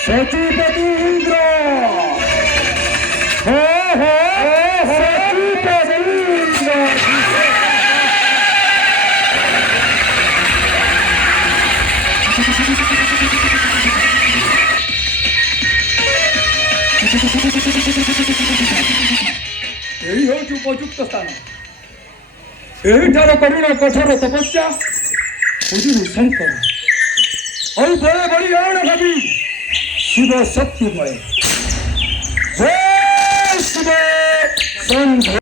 सतीपति इंद्र यही हूँ उपयुक्त स्थान एठार करुण कठोर तपस्या पूजू शंकर और बड़े बड़ी आण भावी शिव शक्तिमय जय शिव संध